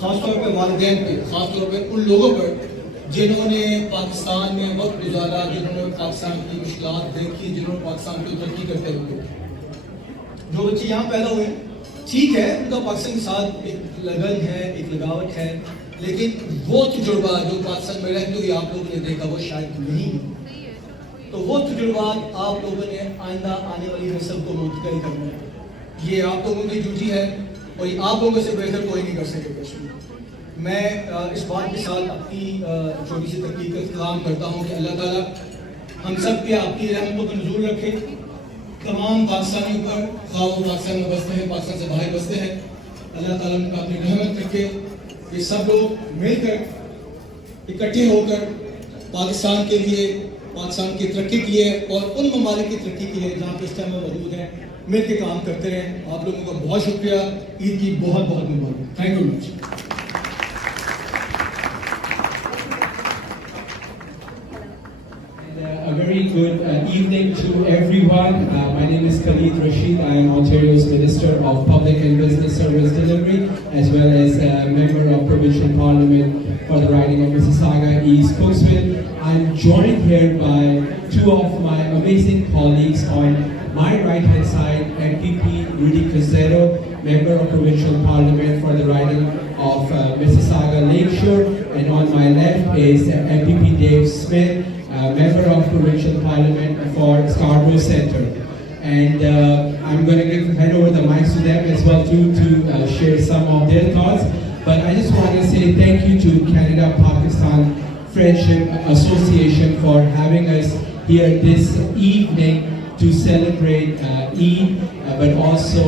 خاص طور پہ والدین پہ, خاص طور پہ ان لوگوں پر جنہوں نے پاکستان میں وقت گزارا, جنہوں نے پاکستان کی مشکلات دیکھی, جنہوں نے پاکستان کو ترقی کرتے ہوئے. جو بچے یہاں پیدا ہوئے ٹھیک ہے, ان کا پاکستان کے ساتھ ایک لگن ہے, ایک لگاوٹ ہے, لیکن وہ تجربہ جو پاکستان میں رہتے ہوئے آپ لوگوں نے دیکھا وہ شاید نہیں ہے. تو وہ تجربات آپ لوگوں نے آئندہ آنے والی نسل کو منتقل کرنا ہے. یہ آپ لوگوں کی ڈیوٹی ہے اور یہ آپ لوگوں سے بہتر کوئی نہیں کر سکے گا. میں اس بات کے ساتھ اپنی چھوٹی سی تحقیق کا اختتام کرتا ہوں کہ اللہ تعالیٰ ہم سب پہ آپ کی رحمتوں کو منظور رکھے. تمام پاکستانیوں پر, خواہ وہ پاکستان میں بستے ہیں, پاکستان سے باہر بستے ہیں, اللہ تعالیٰ ان کا اپنی رحمت رکھے. یہ سب لوگ مل کر اکٹھے ہو کر پاکستان کے لیے, پاکستان کی ترقی کے لیے اور ان ممالک کی ترقی کے لیے جہاں پہ اس ٹائم میں موجود ہیں مل کے کام کرتے رہیں. آپ لوگوں کا بہت شکریہ. عید کی بہت بہت مبارک. Thank you much. A very good evening to everyone. My name is Khalid Rashid. I am Ontario's Minister of Public and Business Service Delivery, as well as a member of Provincial Parliament for the riding of Mississauga East Cooksville. I'm joined here by two of my amazing colleagues. On my right hand side, MPP Rudy Cazzetto, member of Provincial Parliament for the riding of Mississauga Lakeshore, and on my left is MPP Dave Smith, member of Provincial Parliament for Scarborough Centre. And I'm going to hand over the mics to them as well to share some of their thoughts. But I just want to say thank you to Canada-Pakistan Friendship Association for having us here this evening to celebrate Eid, but also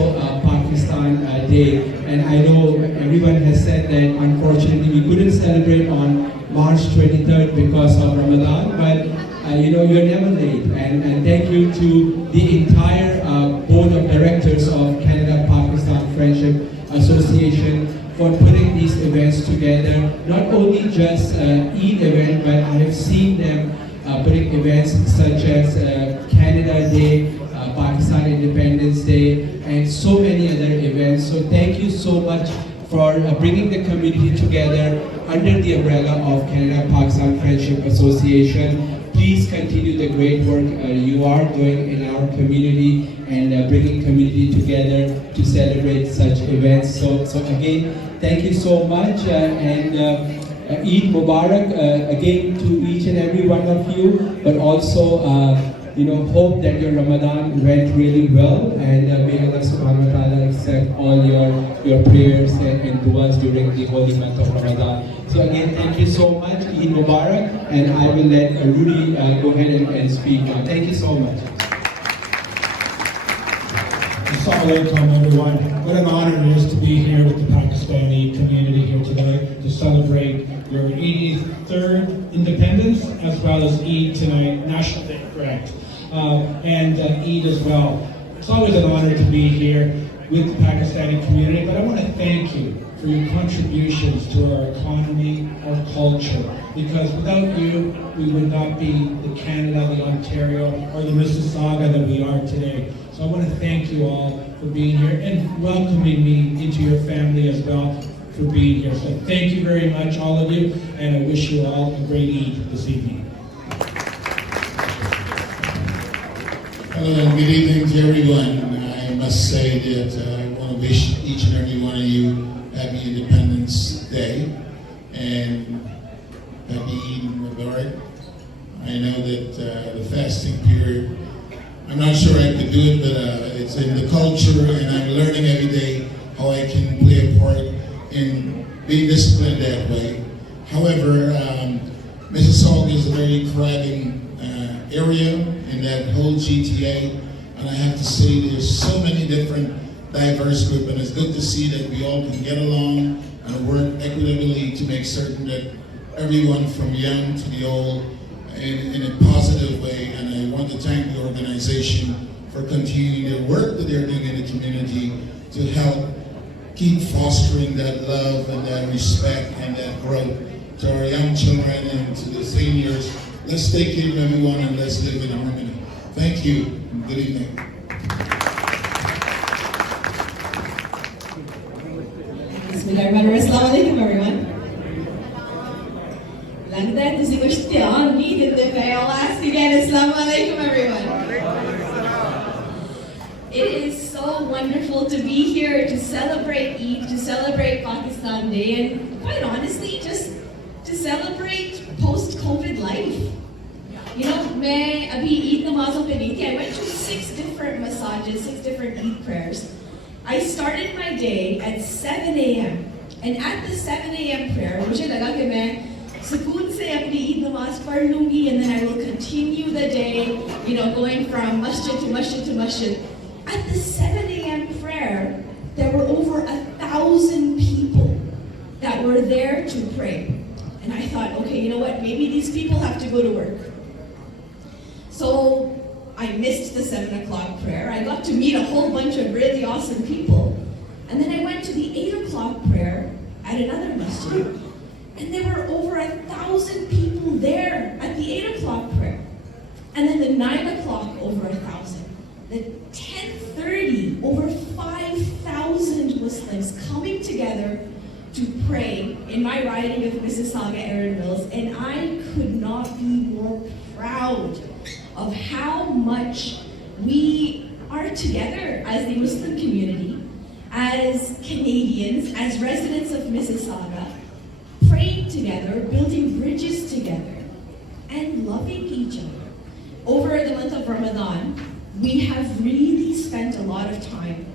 Pakistan Day. And I know everyone has said that unfortunately we couldn't celebrate on March 23rd because of Ramadan, but you know, you're never late. And thank you to the entire board of directors of Canada-Pakistan Friendship Association for putting these events together. Not only just Eid event, but I have seen them putting events such as Canada Day, Pakistan Independence Day, and so many other events. So thank you so much for bringing the community together under the umbrella of Canada-Pakistan Friendship Association. Please continue the great work you are doing in our community and bringing community together to celebrate such events. So again, thank you so much, and Eid Mubarak again to each and every one of you, but also you know, hope that your Ramadan went really well, and may Allah subhanahu wa ta'ala accept all your prayers and du'as during the holy month of Ramadan. So again, thank you so much. Eid Mubarak, and I will let Rudy go ahead and speak now. Thank you so much. Assalamu alaikum, everyone. What an honor it is to be here with the Pakistani community here today to celebrate your 83rd independence, as well as Eid tonight, National Day, correct, and Eid as well. It's always an honor to be here with the Pakistani community, but I want to thank you for your contributions to our economy, our culture, because without you, we would not be the Canada, the Ontario, or the Mississauga that we are today. So I want to thank you all for being here and welcoming me into your family as well for being here. So thank you very much, all of you, and I wish you all a great Eid this evening. Hello and good evening to everyone. I must say that I want to wish each and every one of you Happy Independence Day and Happy Eid Mubarak. I know that the fasting period, I'm not sure I could do it, but it's in the culture, and I'm learning every day how I can play a part in being disciplined that way. However, Mississauga is a very thriving area in that whole GTA, and I have to say there's so many different diverse group, and it's good to see that we all can get along and work equitably to make certain that everyone from young to the old in a positive way. And I want to thank the organization for continuing the work that they're doing in the community to help keep fostering that love and that respect and that growth to our young children and to the seniors. Let's take care of everyone and let's live in harmony. Thank you and good evening. Bismillahirrahmanirrahim. Assalamu alaikum everyone. लगता है तुसी कुछ ध्यान नहीं देते पे. I'll ask again. Assalamu alaikum everyone. It is so wonderful to be here to celebrate Eid, to celebrate Pakistan Day, and quite honestly, just to celebrate post-COVID life. You know, मैं अभी Eid नमाज़ों पे नहीं थी. I went to 6 different massages, 6 different Eid prayers. I started my day at 7 a.m. and at the 7 a.m. prayer, मुझे लगा कि मैं सुकून से अपनी ईद नमाज पढ़ लूँगी, and then I will continue the day, you know, going from masjid to masjid to masjid. At the 7 a.m. prayer, there were over 1,000 people that were there to pray. And I thought, okay, you know what, maybe these people have to go to work. So I missed the 7 o'clock prayer. I got to meet a whole bunch of really awesome people. And then I went to the 8 o'clock prayer at another masjid. And there were over 1,000 people there at the 8 o'clock prayer. And then the 9 o'clock, over 1,000. The 10:30, over 5,000 Muslims coming together to pray in my riding of Mississauga Erin Mills. And I could not be more proud of how much we are together as the Muslim community, as Canadians, as residents of Mississauga, praying together, building bridges together, and loving each other. Over the month of Ramadan, we have really spent a lot of time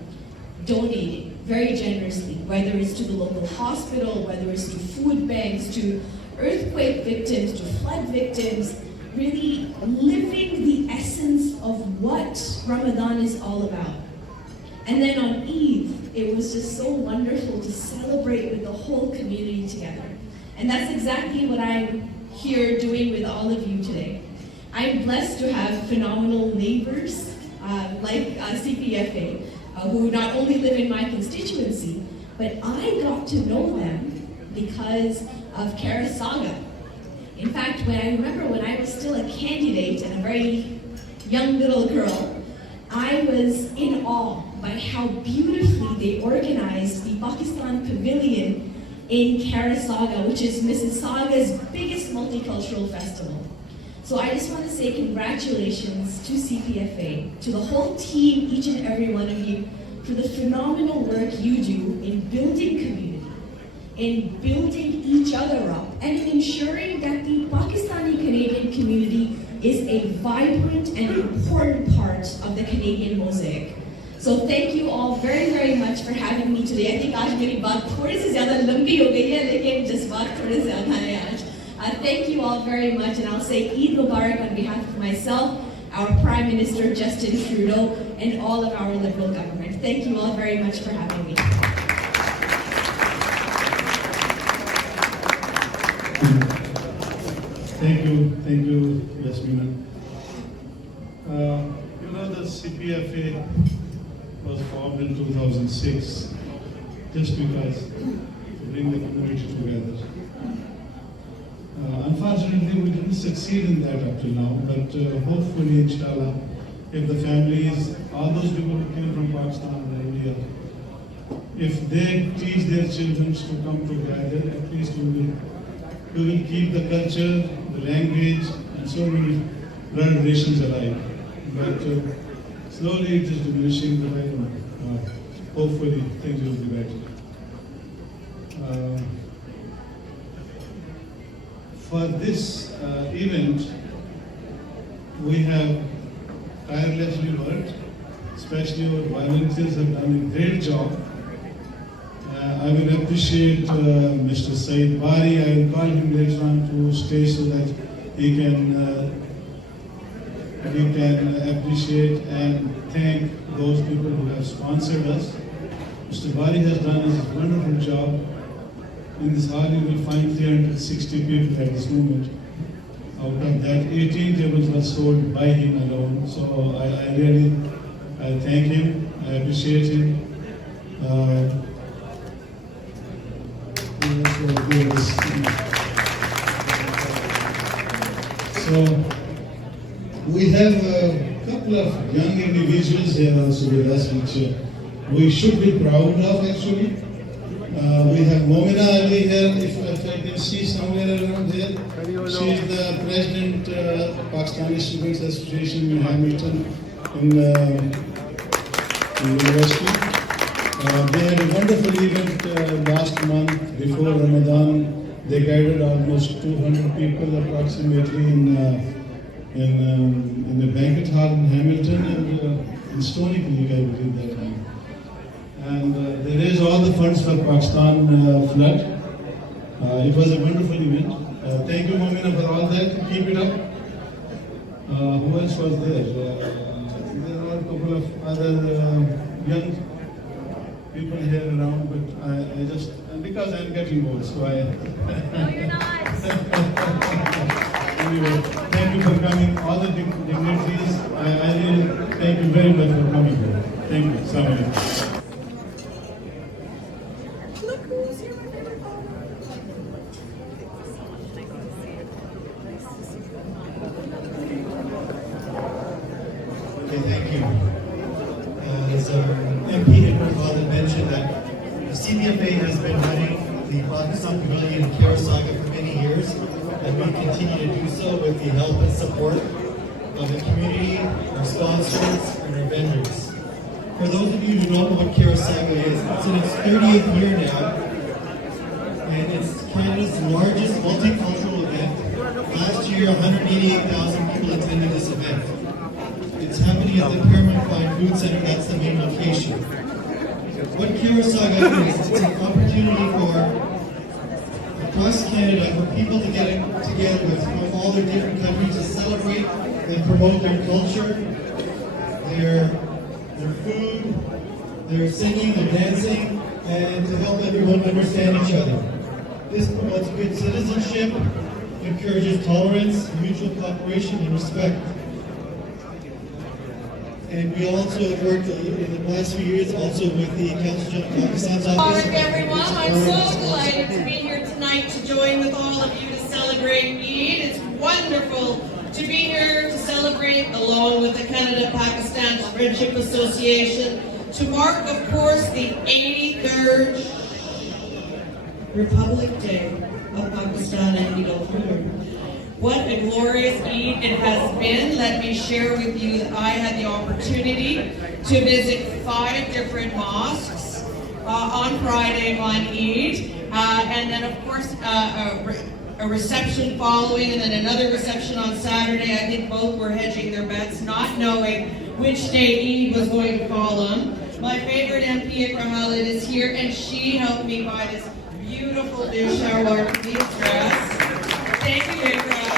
donating very generously, whether it's to the local hospital, whether it's to food banks, to earthquake victims, to flood victims, really living the essence of what Ramadan is all about. And then on Eid, it was just so wonderful to celebrate with the whole community together. And that's exactly what I'm here doing with all of you today. I'm blessed to have phenomenal neighbors like CPFA, who not only live in my constituency, but I got to know them because of Karasaga. In fact, when I remember when I was still a candidate and a very young little girl, I was in awe by how beautifully they organized the Pakistan Pavilion in Karasaga, which is Mississauga's biggest multicultural festival. So I just want to say congratulations to CPFA, to the whole team, each and every one of you, for the phenomenal work you do in building community, in building each other up, and in ensuring that the Pakistani Canadian community is a vibrant and important part of the Canadian mosaic. So thank you all very, very much for having me today. I think आज मेरी बात थोड़ी सी ज़्यादा लंबी हो गई है, लेकिन जज्बात थोड़े ज़्यादा हैं आज. Thank you all very much, and I'll say Eid Mubarak on behalf of myself, our Prime Minister Justin Trudeau, and all of our Liberal government. Thank you all very much for having me. Thank you, Yasmina. You know, the CPFA was formed in 2006 just because to bring the community together. Unfortunately, we didn't succeed in that up till now, but hopefully, inshallah, if the families, all those people who came from Pakistan and India, if they teach their children to come together, at least we will keep the culture, the language, and so many blood relations alive. But slowly it is diminishing, but I don't know. Hopefully things will be better. For this event, we have tirelessly worked, especially our volunteers have done a great job. I will appreciate Mr. Said Bari. I will call him later on to stay so that he can appreciate and thank those people who have sponsored us. Mr. Bari has done a wonderful job. In this hall you will find 360 people at this moment. Out of that, 18 tables were sold by him alone. So I really thank him, I appreciate him. So we have a couple of young individuals here also with us, which we should be proud of actually. We have Momina Ali here, if I can see somewhere around here. She is the president Pakistani Students Association in Hamilton in university. They had a wonderful event last month before Ramadan. They guided almost 200 people approximately in the banquet hall in Hamilton and in Stony Creek, I believe that time. And they raised all the funds for Pakistan flood. It was a wonderful event. Thank you, Momina, for all that. Keep it up. Who else was there? There are a couple of other young people here around, but I just, because I'm getting old, so I... No, you're not. Anyway, thank you for coming. All the dignitaries, I really thank you very much for coming here. Thank you. Assalamu alaikum. Thank you. As MP Imran mentioned, that the CBFA has been running the Pakistan Pavilion in Karasaga for many years, and we continue to do so with the help and support of the community, our sponsors, and our vendors. For those of you who don't know what Karasaga is, it's in its 30th year now, and it's Canada's largest multicultural event. Last year, 188,000 people attended this event. It's happening at the Paramount Fine Food Center. That's the main location. What Karasaga is, it's an opportunity for across Canada for people to get together from all their different countries to celebrate and promote their culture, their food, their singing, their dancing, and to help everyone understand each other. This promotes good citizenship, encourages tolerance, mutual cooperation, and respect. And we also have worked in the last few years also with the Council General of Pakistan's office. Good morning, everyone. I'm so delighted to be here tonight to join with all of you to celebrate Eid. It's wonderful to be here to celebrate along with the Canada-Pakistan Friendship Association to mark, of course, the 83rd Republic Day of Pakistan and Eid. What a glorious Eid it has been. Let me share with you that I had the opportunity to visit 5 different mosques on Friday on Eid, and then of course a reception following, and then another reception on Saturday. I think both were hedging their bets, not knowing which day Eid was going to fall on. My favorite MP, Ikram is here, and she helped me buy this beautiful new Shalwar Kameez dress. Thank you, Ikram.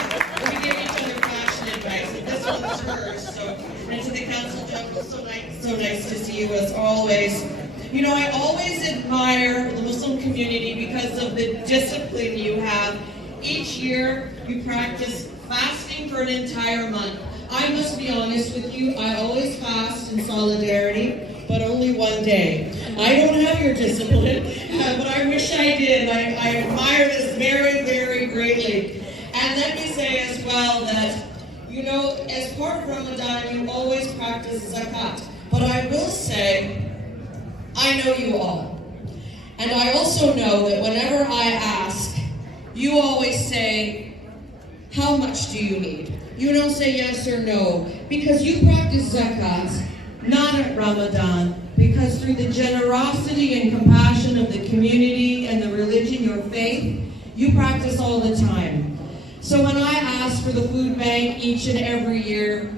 We give each other fashion advice, and this one's hers. So, and to the council general, so nice to see you as always. You know, I always admire the Muslim community because of the discipline you have. Each year, you practice fasting for an entire month. I must be honest with you, I always fast in solidarity, but only one day. I don't have your discipline, but I wish I did. I admire this very, very greatly. And let me say as well that, you know, as part of Ramadan, you always practice zakat. But I will say, I know you all. And I also know that whenever I ask, you always say, how much do you need? You don't say yes or no, because you practice zakat, not at Ramadan, because through the generosity and compassion of the community and the religion, your faith, you practice all the time. So when I ask for the food bank each and every year,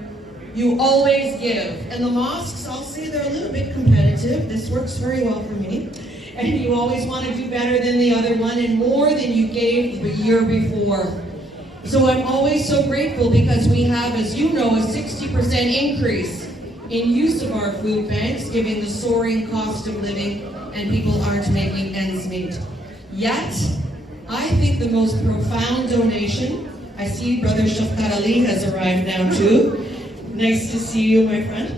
you always give. And the mosques, I'll say they're a little bit competitive. This works very well for me. And you always want to do better than the other one and more than you gave the year before. So I'm always so grateful because we have, as you know, a 60% increase in use of our food banks, given the soaring cost of living and people aren't making ends meet. Yet, I think the most profound donation, I see Brother Shafqat Ali has arrived now too. Nice to see you, my friend.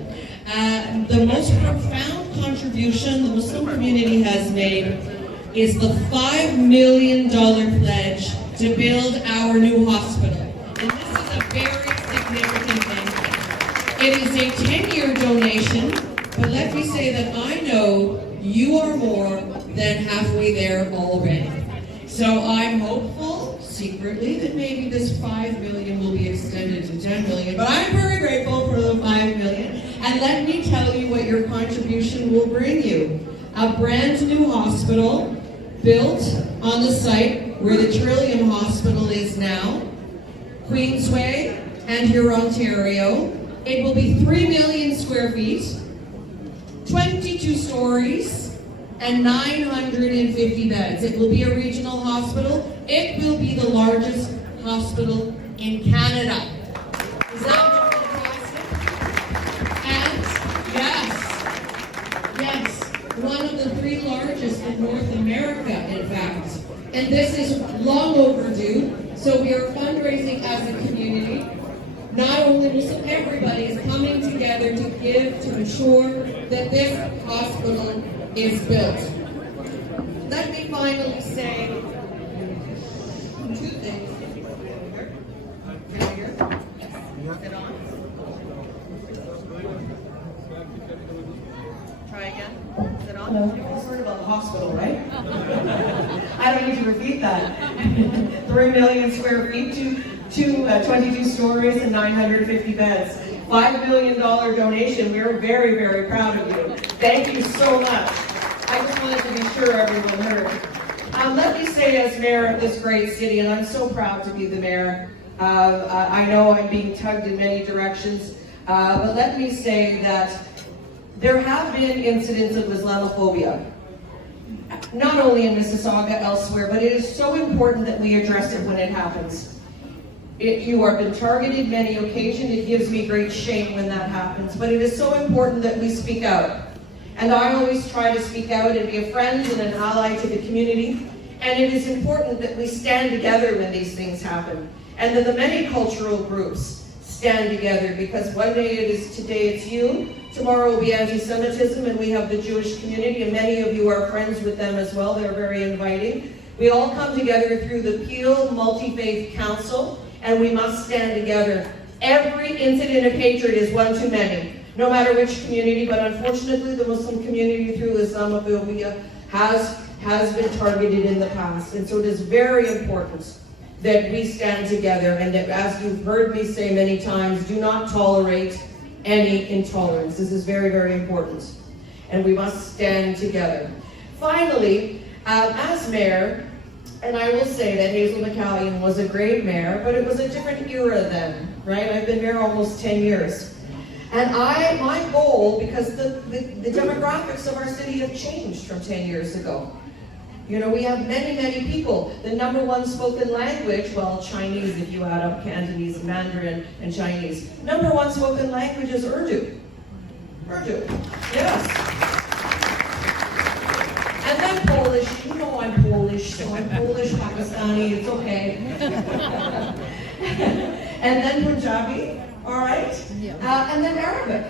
The most profound contribution the Muslim community has made is the $5 million pledge to build our new hospital. And this is a very significant thing. It is a 10-year donation, but let me say that I know you are more than halfway there already. So I'm hopeful, secretly, that maybe this 5 million will be extended to 10 million, but I'm very grateful for the 5 million. And let me tell you what your contribution will bring you. A brand new hospital built on the site where the Trillium Hospital is now, Queensway and here, Ontario. It will be 3 million square feet, 22 stories, and 950 beds. It will be a regional hospital. It will be the largest hospital in Canada. Is that fantastic? And yes, one of the 3 largest in North America, in fact. And this is long overdue. So we are fundraising as a community. Not only so everybody is coming together to give to ensure that this hospital is built. Let me finally say 2 things. Here. Sit on. Try again. Sit on. Hello. You all heard about the hospital, right? I don't need to repeat that. 3 million square feet, 22 stories and 950 beds. $5 million donation. We're very, very proud of you. Thank you so much. I just wanted to be sure everyone heard. Let me say, as mayor of this great city, and I'm so proud to be the mayor. I know I'm being tugged in many directions, but let me say that there have been incidents of Islamophobia, not only in Mississauga, elsewhere, but it is so important that we address it when it happens. You have been targeted many occasions. It gives me great shame when that happens, but it is so important that we speak out. And I always try to speak out and be a friend and an ally to the community. And it is important that we stand together when these things happen. And that the many cultural groups stand together, because one day today it's you, tomorrow will be anti-Semitism, and we have the Jewish community, and many of you are friends with them as well. They're very inviting. We all come together through the Peel Multi-Faith Council, and we must stand together. Every incident of hatred is one too many, no matter which community, but unfortunately the Muslim community through Islamophobia has been targeted in the past. And so it is very important that we stand together, and that, as you've heard me say many times, do not tolerate any intolerance. This is very, very important. And we must stand together. Finally, as mayor, and I will say that Hazel McCallion was a great mayor, but it was a different era then, right? I've been mayor almost 10 years. And my goal, because the demographics of our city have changed from 10 years ago. You know, we have many, many people. The #1 spoken language, well, Chinese, if you add up Cantonese, Mandarin, and Chinese. #1 spoken language is Urdu. Urdu, yes. And then Polish, you know I'm Polish, so I'm Polish, Pakistani, it's okay. And then Punjabi, all right? And then Arabic.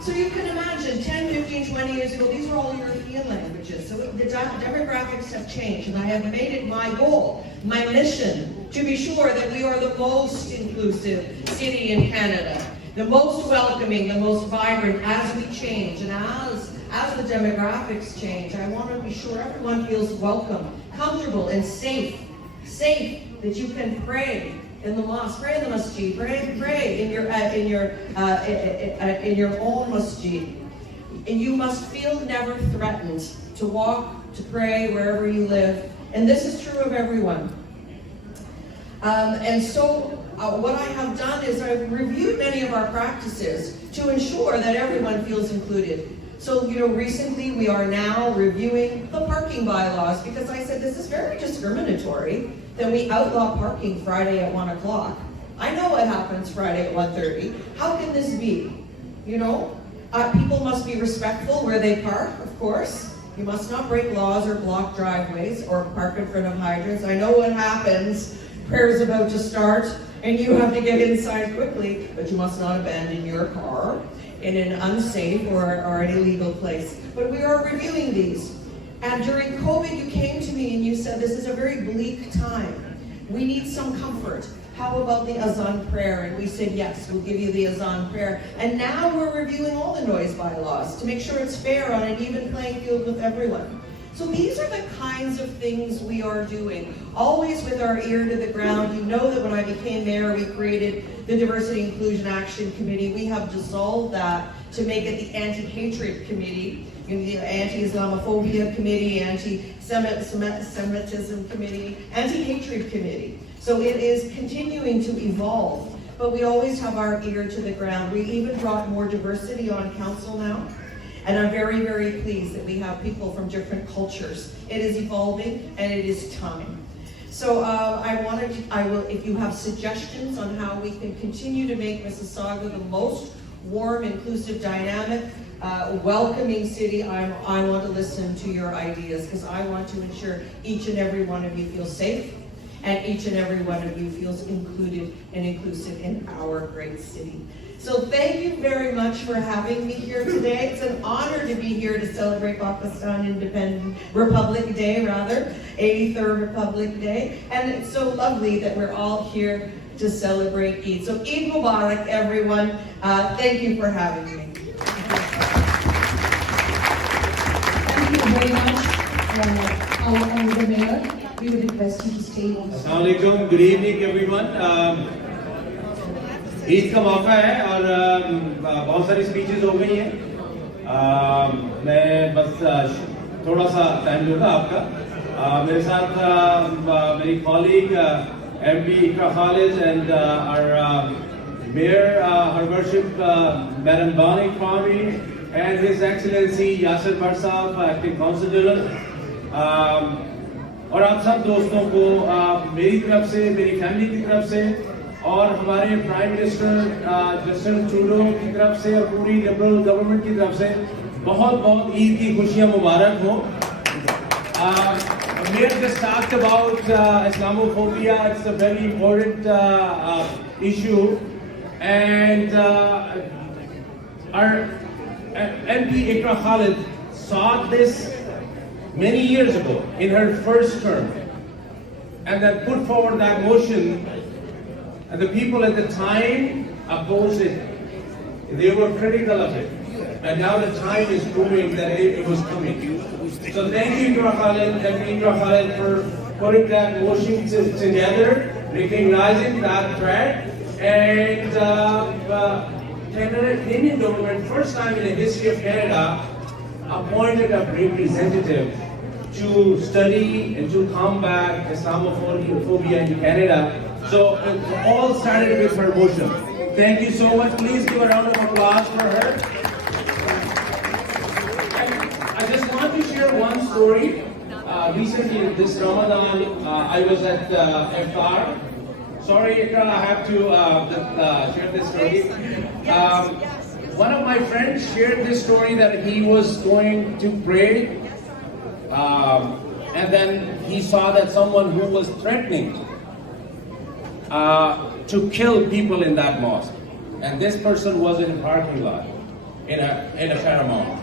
So you can imagine, 10, 15, 20 years ago, these were all European languages. So the demographics have changed, and I have made it my goal, my mission, to be sure that we are the most inclusive city in Canada, the most welcoming, the most vibrant as we change. And as the demographics change, I want to be sure everyone feels welcome, comfortable, and safe, that you can pray in the mosque, pray in the masjid, pray in your own masjid. And you must feel never threatened to walk, to pray wherever you live. And this is true of everyone. And so what I have done is I've reviewed many of our practices to ensure that everyone feels included. So, you know, recently we are now reviewing the parking bylaws, because I said this is very discriminatory that we outlaw parking Friday at 1 o'clock. I know what happens Friday at 1:30. How can this be? You know, people must be respectful where they park, of course. You must not break laws or block driveways or park in front of hydrants. I know what happens. Prayer's about to start and you have to get inside quickly, but you must not abandon your car in an unsafe or an illegal place. But we are reviewing these. And during COVID, you came to me and you said, this is a very bleak time. We need some comfort. How about the azan prayer? And we said, yes, we'll give you the azan prayer. And now we're reviewing all the noise bylaws to make sure it's fair on an even playing field with everyone. So these are the kinds of things we are doing, always with our ear to the ground. You know that when I became mayor, we created the Diversity Inclusion Action Committee. We have dissolved that to make it the Anti-Hatred Committee, the Anti-Islamophobia Committee, Anti-Semitism Committee, Anti-Hatred Committee. So it is continuing to evolve, but we always have our ear to the ground. We even brought more diversity on council now. And I'm very, very pleased that we have people from different cultures. It is evolving and it is time. So if you have suggestions on how we can continue to make Mississauga the most warm, inclusive, dynamic, welcoming city, I want to listen to your ideas, because I want to ensure each and every one of you feels safe and each and every one of you feels included and inclusive in our great city. So thank you very much for having me here today. It's an honor to be here to celebrate Pakistan Republic Day, 83rd Republic Day. And it's so lovely that we're all here to celebrate Eid. So Eid Mubarak, everyone. Thank you for having me. Thank you very much, our honorable mayor. We would request you to stay on. Assalamu alaikum. Good evening, everyone. Eid का मौका है और बहुत सारी speeches हो गई हैं. मैं बस थोड़ा सा टाइम लूँगा आपका. मेरे साथ मेरी colleague MP Ikra Khalid and our Mayor, Her Worship Madam Bani Kwame, and His Excellency Yasir Bhatt Sahab, Acting Consul General. और आप सब दोस्तों को मेरी तरफ से, मेरी फैमिली की तरफ से और हमारे प्राइम मिनिस्टर जस्टिन ट्रूडो की तरफ से और पूरी लिबरल गवर्नमेंट की तरफ से बहुत बहुत ईद की खुशियां मुबारक हो. Mayor just talked about Islamophobia. It's a very important issue, and our MP Ikra Khalid saw this many years ago in her first term, and then put forward that motion. And the people at the time opposed it. They were critical of it. And now the time is proving that it was coming. So thank you, Ikra Khalid, for putting that motion together, recognizing that threat. And Canadian government, first time in the history of Canada, appointed a representative to study and to combat Islamophobia in Canada. So it all started with her motion. Thank you so much. Please give a round of applause for her. And I just want to share one story. Recently, this Ramadan, I was at FR. Sorry, Ikra, I have to share this story. One of my friends shared this story that he was going to pray, and then he saw that someone who was threatening to kill people in that mosque, and this person was in a parking lot in a Paramount.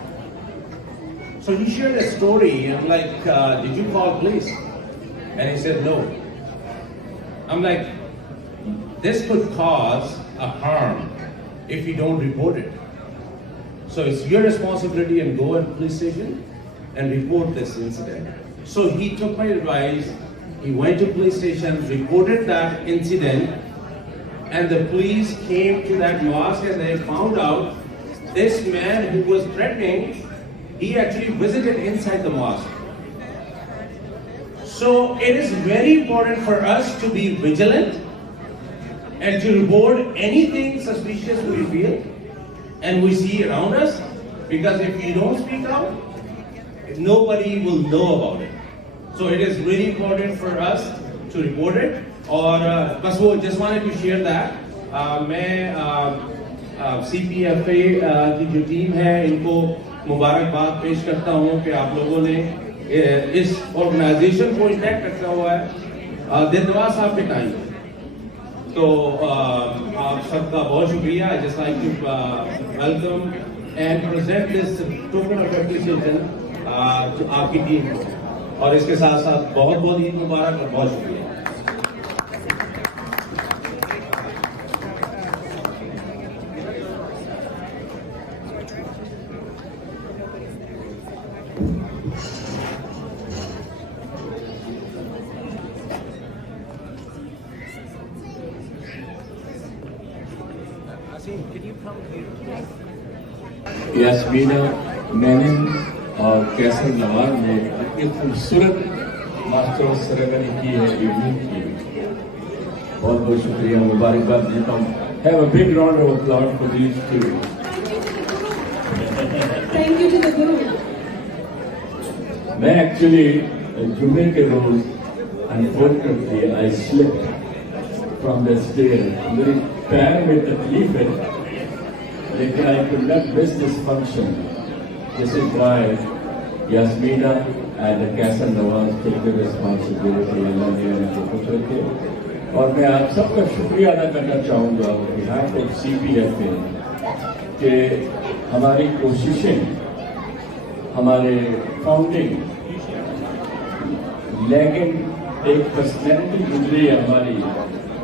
So he shared a story, and I'm like, did you call police? And he said no. I'm like, this could cause a harm if you don't report it. So it's your responsibility, and go to the police station and report this incident. So he took my advice. He went to police station, reported that incident, and the police came to that mosque, and they found out this man who was threatening, he actually visited inside the mosque. So it is very important for us to be vigilant and to report anything suspicious we feel and we see around us, because if you don't speak out, nobody will know about it. So it is really important for us to report it. और बस वो just wanted to share that. मैं CPFA की जो team है इनको मुबारकबाद पेश करता हूँ कि आप लोगों ने इस ऑर्गेनाइजेशन को इंटैक्ट रखा हुआ है दिलवा साहब के टाइम. तो आप सबका बहुत शुक्रिया. I just like to welcome and present this token of appreciation to आपकी टीम को. और इसके साथ साथ बहुत बहुत ईद मुबारक और बहुत शुक्रिया. یاسمینہ مینن اور کیسر نواز نے اتنی خوبصورت ماسٹر آف سیریمنی کی ہے ایوننگ کی. بہت بہت شکریہ, مبارکباد دیتا ہوں. Have a big round of applause for these two. Thank you to the guru. میں ایکچولی جمعے کے روز unfortunately I slipped from the stair. میری پیر میں تکلیف ہے لیکن I could not miss this function. This is why Yasmina and Kaisar Nawaz took the responsibility. اللہ نے ان کو خوش رکھے. اور میں آپ سب کا شکریہ ادا کرنا چاہوں گا یہاں پر CPF میں کہ ہماری کوششیں, ہمارے فاؤنڈنگ لیکن ایک پرسنالٹی گزری ہے ہماری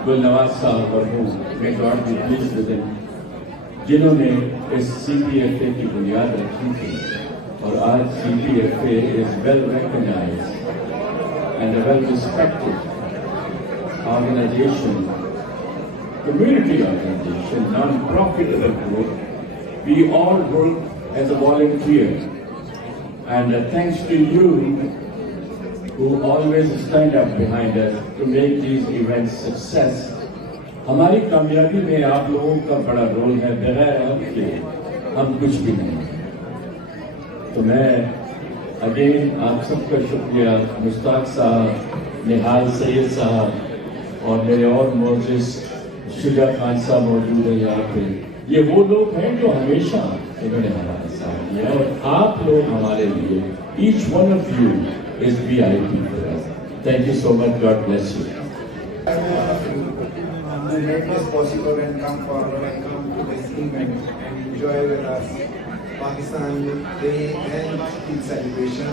گل نواز صاحب مرحوم, میں گاڈ بی پلیزڈ ود ہم, جنہوں نے اس CPFA کی بنیاد رکھی تھی. اور آج CPFA is well recognized and a well respected organization, community organization, non-profitable group. We all work as a volunteer, and thanks to you who always stand up behind us to make these events success. ہماری کامیابی میں آپ لوگوں کا بڑا role ہے, بغیر آپ کے ہم کچھ بھی نہیں. تو میں اگین آپ سب کا شکریہ, مشتاق صاحب, نہال سید صاحب اور میرے اور معزز شجاع خان صاحب موجود ہیں یہاں پہ. یہ وہ لوگ ہیں جو ہمیشہ انہوں نے ہمارا ساتھ دیا, اور آپ لوگ hamaare liye, each one of you is VIP for us. Thank you so much. God bless you. To make this possible and come forward and come to this event and enjoy with us Pakistan Day and Eid celebration.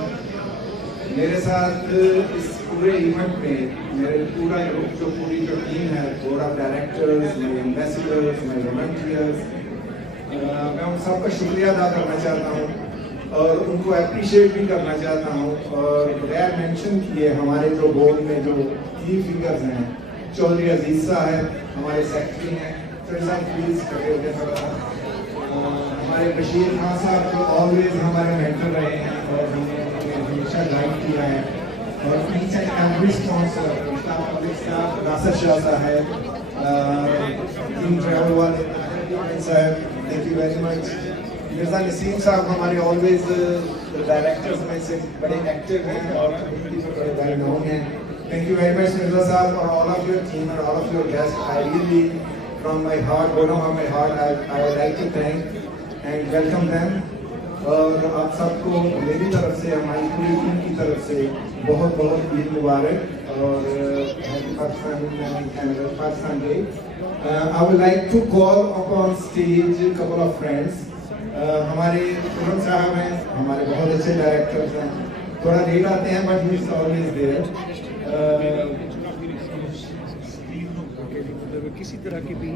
میرے ساتھ اس پورے event میں میرے پورا group جو پوری جو team ہے, بورڈ آف ڈائریکٹرز, میرے ایمبیسیڈرز, میرے والنٹیئرز, میں ان سب کا شکریہ ادا کرنا چاہتا ہوں اور ان کو اپریشیٹ بھی کرنا چاہتا ہوں. اور بغیر مینشن کیے ہمارے جو بورڈ میں جو کی فگرز ہیں, چودھری عزیز صاحب ہمارے سیکرٹری ہیں, پلیز کھڑے ہو گئے تھوڑا. ہمارے بشیر خان صاحب جو آلویز ہمارے مینٹر رہے ہیں اور ہمیں ہمیشہ گائیڈ کیا ہے. اور each and every sponsor, Nasir Shah صاحب, ٹیم ٹریول والے صاحب, thank you very much. Mirza Naseem صاحب ہمارے آلویز ڈائریکٹرز میں سے بڑے ایکٹیو ہیں اور کمیونٹی میں بڑے ویل نون ہیں. Thank you very much, Mirza Sahab, for all of your team and all of your guests. I really, from my heart, bottom of my heart, I would like to thank and welcome them. اور آپ سب کو میری طرف سے, ہماری پوری team کی طرف سے بہت بہت عید مبارک اور Pakistan day. I would like to call upon stage a couple of friends. ہمارے فروغ صاحب ہیں, ہمارے بہت اچھے ڈائریکٹرز ہیں, تھوڑا لیٹ آتے ہیں but he is always there. کسی طرح کی بھی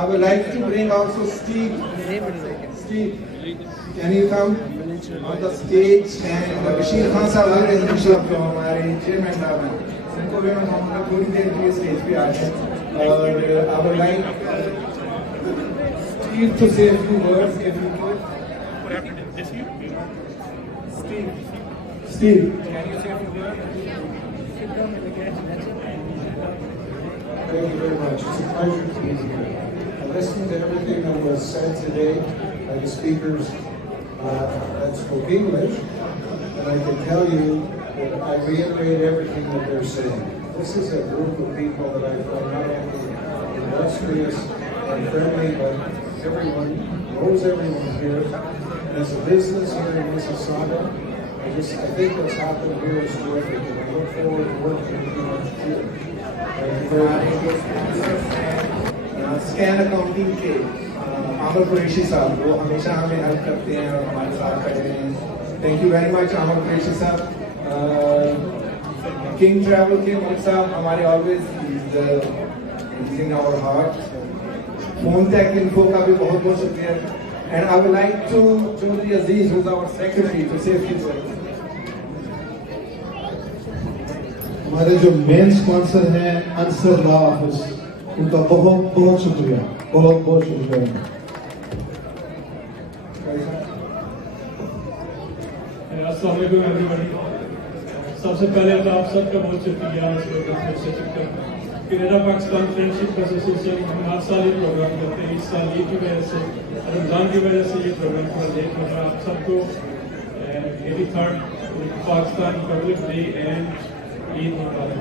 I would like to bring also Steve. Steve, can you come on the stage? And Bashir Khan صاحب جو ہمارے چیئرمین صاحب ہیں, ان کو بھی میں تھوڑی دیر کے لیے اسٹیج پہ آ جائیں. اور I would like Steve to say a few words if you could. Steve, can you say a few words? Thank you very much. It's a pleasure to be here. I listened to everything that was said today by the speakers that spoke English, and I can tell you that I reiterate everything that they're saying. This is a group of people that I find not only industrious and friendly, but everyone knows everyone here. As a business here in Mississauga, I think what's happened here is terrific, and I look forward to working with you next year. Scan accounting کے عامر قریشی صاحب, وہ ہمیشہ ہمیں help کرتے ہیں اور ہمارے ساتھ کھڑے ہیں. Thank you very much Aamir Qureshi Sahab. King Travel کے ملک صاحب ہمارے always in our heart. Phone Tech Info کا بھی بہت بہت شکریہ. And I would like to Chaudhry Aziz who is our secretary to say a few words. ہمارے جو مین اسپانسر ہیں انصر لا آفس, ان کا بہت بہت شکریہ. بہت بہت شکریہ. السلام علیکم ایوری بڈی. سب سے پہلے تو آپ سب کا بہت شکریہ. کینیڈا پاکستان فرینڈشپ ایسوسیشن ہم ہر سال یہ پروگرام کرتے ہیں. اس سال عید کی وجہ سے رمضان کی وجہ سے یہ پروگرام تھوڑا لیٹ ہو رہا ہے. آپ سب کو 83rd Pakistan republic day and Eid مبارک.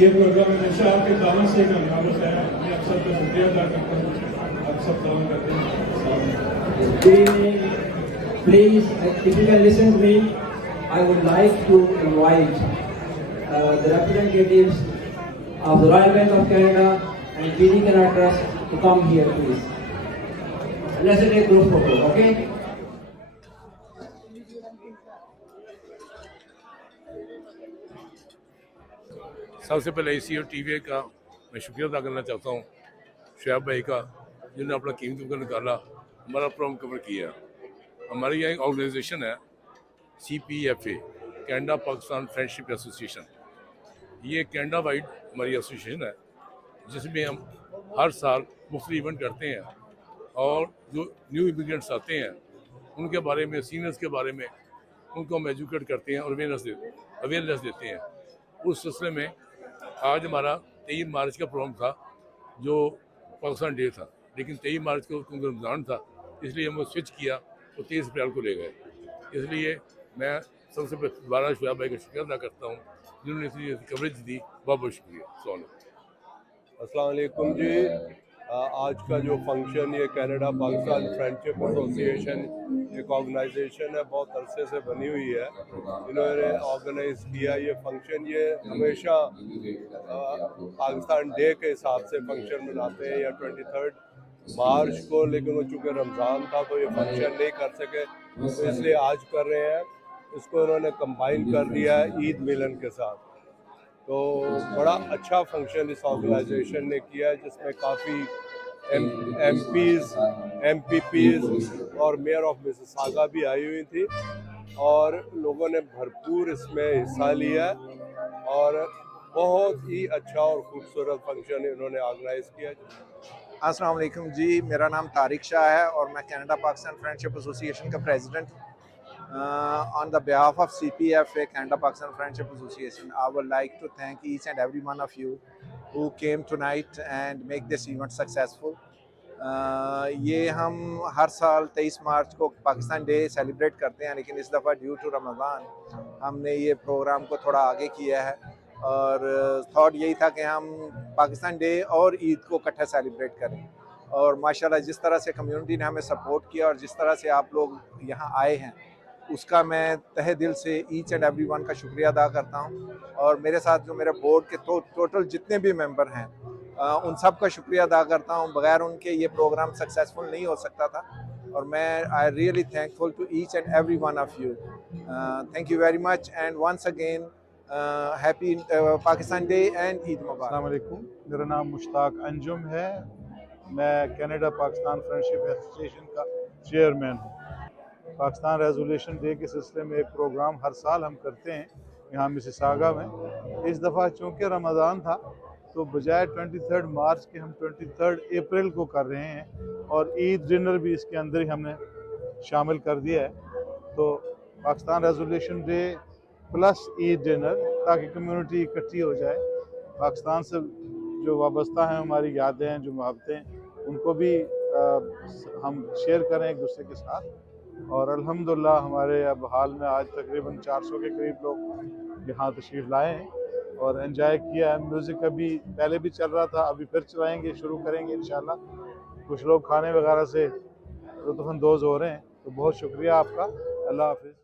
یہ پروگرام ہمیشہ آپ کے تعاون سے کامیاب ہوتا ہے. میں آپ سب کا شکریہ ادا کرتا ہوں. آپ سب تعاون کرتے ہیں. Please, if you can listen to me, I would like to invite the representatives of the Royal Bank of Canada and BD Canada Trust to come here, please. Let's take a group photo, okay? سب سے پہلے ICATV اور TV کا میں شکریہ ادا کرنا چاہتا ہوں شعیب بھائی کا، جنہوں نے اپنا قیمتی وقت نکالا ہمارا پروگرام کور کیا. ہمارے یہاں ایک آرگنائزیشن ہے CPFA Canada Pakistan friendship association. یہ کینیڈا وائڈ ہماری ایسوسیشن ہے جس میں ہم ہر سال مختلف ایونٹ کرتے ہیں اور جو نیو امیگرینٹس آتے ہیں ان کے بارے میں، سینئرس کے بارے میں ان کو ہم ایجوکیٹ کرتے ہیں اور اویئرنیس دیتے ہیں. اس سلسلے میں آج ہمارا 23 مارچ کا پروگرام تھا جو پاکستان ڈے تھا، لیکن 23 مارچ کو کیونکہ رمضان تھا اس لیے ہم وہ سوئچ کیا اور 23 اپریل کو لے گئے. اس لیے میں سب سے دوبارہ شعیب بھائی کا شکریہ ادا کرتا ہوں جنہوں نے اتنی کوریج دی. بہت بہت شکریہ. السلام علیکم جی. آج کا جو فنکشن یہ کینیڈا پاکستان فرینڈشپ ایسوسیشن ایک آرگنائزیشن ہے، بہت عرصے سے بنی ہوئی ہے. انہوں نے آرگنائز کیا یہ فنکشن. یہ ہمیشہ پاکستان ڈے کے حساب سے فنکشن مناتے ہیں یا 23 مارچ کو، لیکن وہ چونکہ رمضان تھا تو یہ فنکشن نہیں کر سکے تو اس لیے آج کر رہے ہیں. اس کو انہوں نے کمبائن کر دیا ہے عید ملن کے ساتھ. تو بڑا اچھا فنکشن اس آرگنائزیشن نے کیا ہے جس میں کافی ایم پی پیز اور میئر آف مثالی بھی آئی ہوئی تھی اور لوگوں نے بھرپور اس میں حصہ لیا اور بہت ہی اچھا اور خوبصورت فنکشن انہوں نے آرگنائز کیا. السلام علیکم جی. میرا نام طارق شاہ ہے اور میں کینیڈا پاکستان فرینڈشپ ایسوسیشن کا پریزیڈنٹ ہوں. On the behalf of CPFA, Canada Pakistan Friendship Association, I would like to thank each and every one of you who came tonight and make this event successful. یہ ہم ہر سال 23 مارچ کو Pakistan day celebrate کرتے ہیں، لیکن اس دفعہ due to رمضان ہم نے یہ پروگرام کو تھوڑا آگے کیا ہے اور تھاٹ یہی تھا کہ ہم پاکستان ڈے اور عید کو اکٹھا سیلیبریٹ کریں. اور ماشاءاللہ جس طرح سے کمیونٹی نے ہمیں سپورٹ کیا اور جس طرح سے آپ لوگ یہاں آئے ہیں اس کا میں تہہ دل سے ایچ اینڈ ایوری ون کا شکریہ ادا کرتا ہوں. اور میرے ساتھ جو میرے بورڈ کے ٹوٹل جتنے بھی ممبر ہیں ان سب کا شکریہ ادا کرتا ہوں. بغیر ان کے یہ پروگرام سکسیزفل نہیں ہو سکتا تھا اور میں I really thankful to each and every one of you. Thank you very much and once again happy Pakistan day and Eid مبارک. السلام علیکم. میرا نام مشتاق انجم ہے. میں کینیڈا پاکستان فرینڈشپ ایسوسیشن کا چیئرمین ہوں. پاکستان ریزولیوشن ڈے کے سلسلے میں ایک پروگرام ہر سال ہم کرتے ہیں یہاں مسیساگا میں. اس دفعہ چونکہ رمضان تھا تو بجائے 23 مارچ کے ہم 23 اپریل کو کر رہے ہیں اور عید ڈنر بھی اس کے اندر ہی ہم نے شامل کر دیا ہے. تو پاکستان ریزولیوشن ڈے پلس عید ڈنر تاکہ کمیونٹی اکٹھی ہو جائے. پاکستان سے جو وابستہ ہیں ہماری یادیں جو محبتیں ان کو بھی ہم شیئر کریں ایک دوسرے کے ساتھ. اور الحمدللہ ہمارے اب حال میں آج تقریباً 400 کے قریب لوگ یہاں تشریف لائے ہیں اور انجوائے کیا ہے. میوزک ابھی پہلے بھی چل رہا تھا، ابھی پھر چلائیں گے، شروع کریں گے انشاءاللہ. کچھ لوگ کھانے وغیرہ سے لطف اندوز ہو رہے ہیں. تو بہت شکریہ آپ کا. اللہ حافظ.